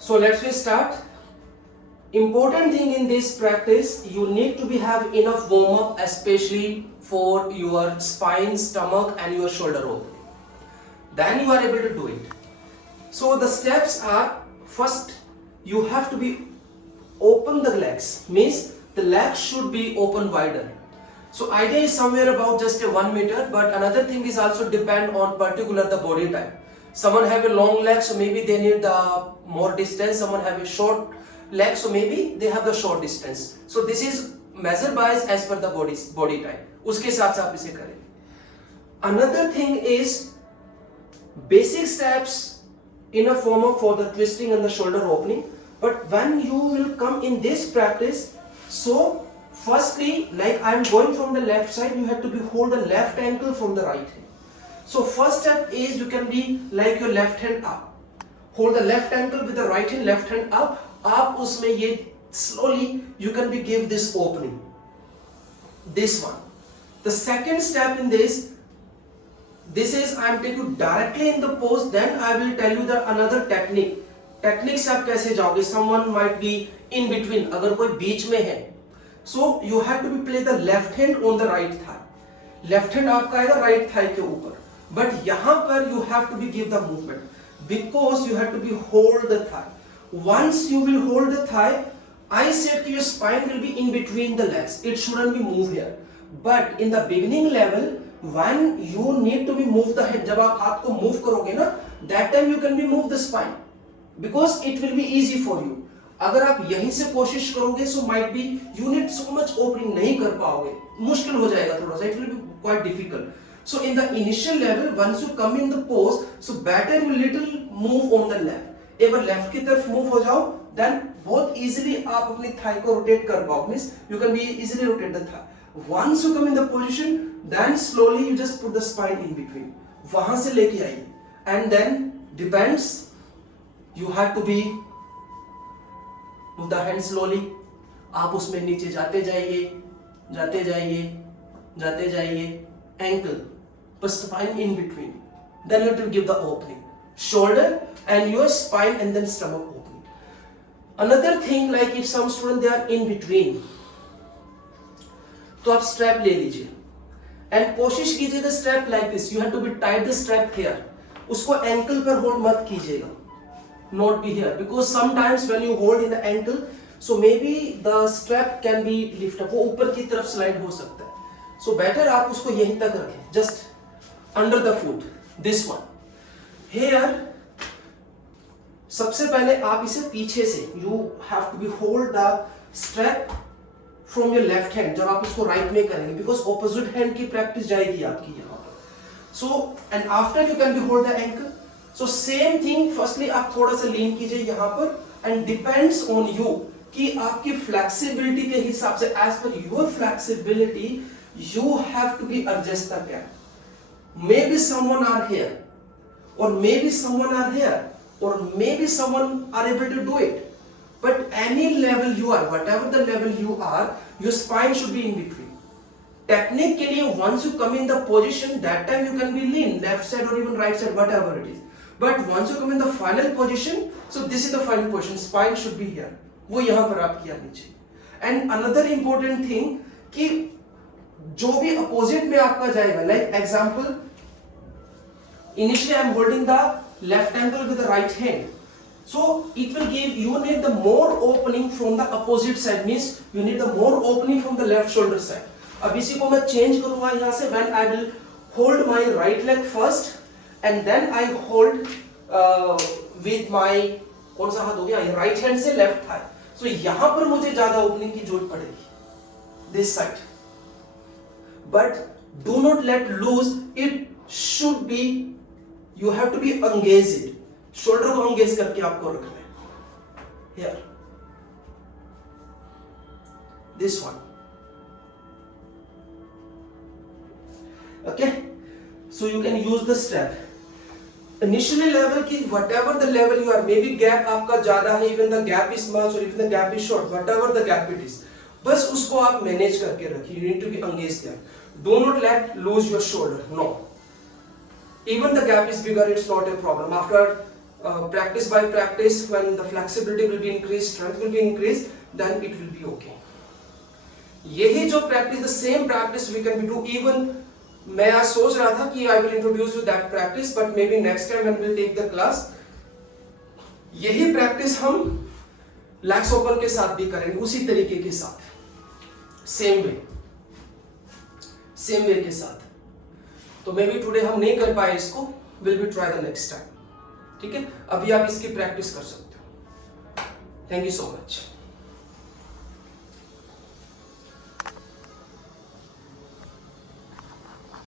So let's we start. Important thing in this practice, you need to have enough warm up, especially for your spine, stomach and your shoulder opening. Then you are able to do it. So the steps are, first you have to be open the legs, means the legs should be open wider. So idea is somewhere about just a 1 meter, but another thing is also depend on particular the body type. Someone have a long leg, so maybe they need the more distance. Someone have a short leg, so maybe they have the short distance. So this is measure by as per the body type. उसके हिसाब से आप इसे करेंगे. Another thing is basic steps in a form of for the twisting and the shoulder opening. But when you will come in this practice, so firstly, like I am going from the left side, you have to be hold the left ankle from the right hand. So first step is you can be like your left hand up. Hold the left ankle with the right hand, left hand up. आप उसमें ये slowly you can be give this opening. This one. The second step in this is I am taking you directly in the pose. Then I will tell you the another technique. Technique से आप कैसे जाओगे? Someone might be in between. अगर कोई बीच में है, so you have to be play the left hand on the right thigh. Left hand आपका आएगा right thigh के ऊपर. But यहाँ पर you have to be give the movement because you have to be hold the thigh. Once you will hold the thigh, I said your spine will be in between the legs. It shouldn't be move here. But in the beginning level, when you need to be move the head, जब आप हाथ को move करोगे ना, that time you can be move the spine because it will be easy for you. अगर आप यहीं से कोशिश करोगे, so might be you need so much opening नहीं कर पाओगे, मुश्किल हो जाएगा थोड़ा सा. It will be quite difficult. So in the initial level, once you come in the pose, so better you little move on the left. एक बार left की तरफ मूव हो जाओ, देन बहुत इजीली आप अपनी थाई को रोटेट कर पाओ. Means you can be easily rotate the thigh. Once you come in the position, then slowly you just put the spine in between. वहां से लेके आइए and then depends you have to be move the hand slowly. आप उसमें नीचे जाते जाइए, जाते जाइए, जाते जाइए, एंकल पर spine in between. Then you to give the opening shoulder and your spine and then stomach opening. Another thing, like if some student they are in between, तो आप strap ले लीजिए and कोशिश कीजिएगा strap like this. You have to be tied the strap here. उसको ankle पर hold मत कीजिएगा. Not be here because sometimes when you hold in the ankle, so maybe the strap can be lift up. वो ऊपर की तरफ slide हो सकता है. So better आप उसको यहीं तक रखें. Just under the foot. This one. Here, सबसे पहले आप इसे पीछे से you have to be hold the strap from your left hand. जब आप इसको right में करेंगे because opposite hand की practice जाएगी आपकी यहाँ पर. So and after you can be hold the ankle. So same thing. Firstly आप थोड़ा सा lean कीजिए यहाँ पर and depends on you कि आपकी flexibility के हिसाब से as per your flexibility you have to be adjust the gap. Maybe someone are here. Or maybe someone are here, or maybe someone are able to do it. But any level you are, whatever the level you are, your spine should be in between. Technically, once you come in the position, that time you can be lean, left side or even right side, whatever it is. But once you come in the final position, so this is the final position, spine should be here. वो यहाँ पर आप किया नीचे. And another important thing कि जो भी opposite में आपका जाएगा, like example. Initially I am holding the left ankle with the right hand, so it will give you need the more opening from the opposite side. Means you need the more opening from the left shoulder side. अब इसी को मैं change करूँगा यहाँ से. When I will hold my right leg first and then I hold with my कौन सा हाथ हो गया right hand से left thigh. So यहाँ पर मुझे ज़्यादा opening की जरूरत पड़ेगी this side. But do not let loose. It should be you have to be engaged. Shoulder को engage करके आपको रखना है. Here. This one. Okay. So you can use the strap. Initially level की whatever the level you are, maybe gap आपका ज़्यादा है, even the gap is much or even the gap is short, whatever the gap it is. बस उसको आप manage करके रखिए. You need to be engaged there. Do not let lose your shoulder. No. Even the gap is bigger, it's not a problem. After practice by practice, when the flexibility will be increased, strength will be increased, then it will be okay. यही जो practice, the same practice we can do. Even मैं आज सोच रहा था कि I will introduce you that practice, but maybe next time when we take the class, यही practice हम lax open के साथ भी करेंगे, उसी तरीके के साथ, same way के साथ. तो मे बी टुडे हम नहीं कर पाए इसको, will be try the next time. ठीक है, अभी आप इसकी प्रैक्टिस कर सकते हो. Thank you so much.